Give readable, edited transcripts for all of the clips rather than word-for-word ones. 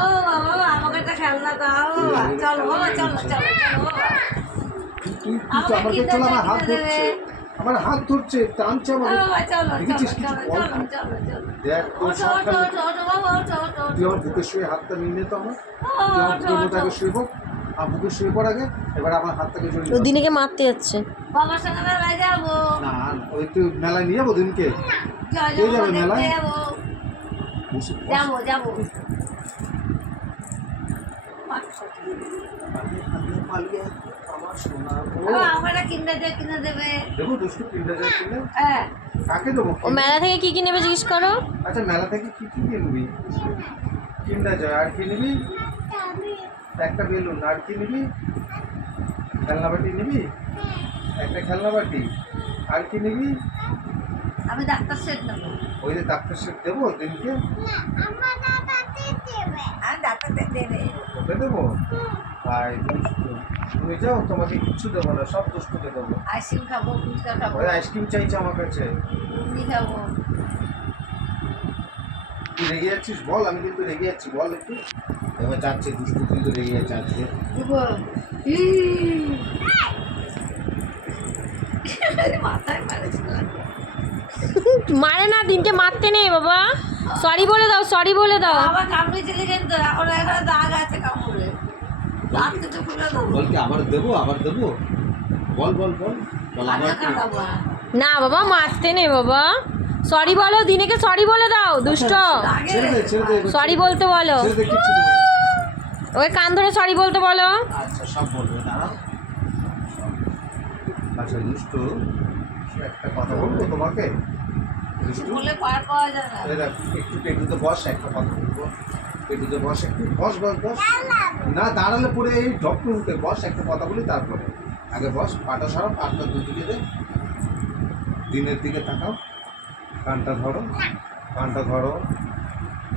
ও বাবা আমাকে একটা খেলনা দাও চলো বাবা চলো চলো চলো বাবা তুই তো আমাকে চলো, আমার হাত ধরছে, আমার হাত ধরছে, টানছে আমাকে। দেখেছিস কিছু বল? দেখ তোর সব খেলনা। তুই আমার বুকে শুয়ে হাতটা নিয়ে নে তো আমার। তুই আমার বুকের মধ্যে আগে শুয়ে পড়, আর বুকে শুয়ে পড় আগে। এবার আমার হাতটাকে জড়িয়ে ধর। দিনেকে মারতে যাচ্ছে। বাবার সঙ্গে মেলায় যাবো। না ওই তুই মেলায় নিয়ে যাবো দিনকে। কে যাবে মেলায়? যাবো যাবো আমার কিনে দেবে দেবো দুষ্টু কিনতে যাই কিনে। হ্যাঁ কাকে দেবো? ও মেলা থেকে কি কি নেবে জিজ্ঞেস করো। আচ্ছা মেলা থেকে কি কি কিনবি? কিনতে যাই আর কি নিবি? একটা বেলুন আর কি নিবি? খেলনা বাটি নিবি? একটা খেলনা বাটি আর কি নিবি? আমি ডাক্তার সেট নেবো। ওই যে ডাক্তার সেট দেবো দিনকে। আমি ডাক্তার দেবে ওকে দেবো? ভাই দুষ্টু, তুমি যাও, তোমাকে কিচ্ছু দেবো না, সব দুষ্টুকে দেবো। আইসক্রিম খাবো ফুচকা খাবো ওই আইসক্রিম চাইছে আমার কাছে। ঘুগনি খাবো। তুই রেগে যাচ্ছিস বল, আমি কিন্তু রেগে যাচ্ছি বল একটু। এবার যাচ্ছে দুষ্টু কিন্তু রেগে যাচ্ছে আজকে। মাথায় মারেছিল মারে না, দিনকে মারতে নেই বাবা। সরি বলে দাও, সরি বলে দাও। আবার কামড়েছিলি কিন্তু এখন এখানে দাগ আছে কামড়ে দাঁত কিছু খুলে দেবো বল কি আবার দেবো, আবার দেবো? বল বল বল বল আবার কি? না বাবা, মারতে নেই বাবা। সরি বলো, দিনেকে সরি বলে দাও। দুষ্ট, ছেড়ে দে ছেড়ে দে। সরি বলতে বলো। ছেড়ে দে, কিচ্ছু দেবো না। ওই কান ধরে সরি বলতে বলো। আচ্ছা সব বলবে, দাঁড়াও। আচ্ছা দুষ্টু, একটা কথা বলবো তোমাকে। দুষ্টু বলে পার পাওয়া যায় না এই দেখ, একটু পেটুতে বস, একটা কথা বলবো। পেটুতে বস একটু, বস বস বস। না দাঁড়ালে পরে এই ডক্টর উঠে বস, একটা কথা বলি তারপরে। আগে বস, পাটা সরাও, পাটা দুদিকে দে, দিনের দিকে তাকাও, কানটা ধরো, কানটা ধরো,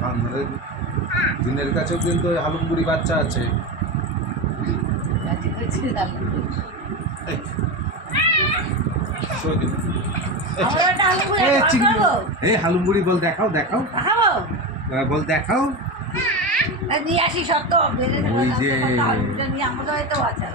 কান ধরে। দিনের কাছেও কিন্তু ওই হালুমবুড়ি বাচ্চা আছে। এই, সই দিন। এই হালুমবুড়ি বল দেখাও দেখাও, বল দেখাও। নিয়ে আসি সত্য বেড়ে ওই যে। নিয়ে আমাদের হয়তো আছে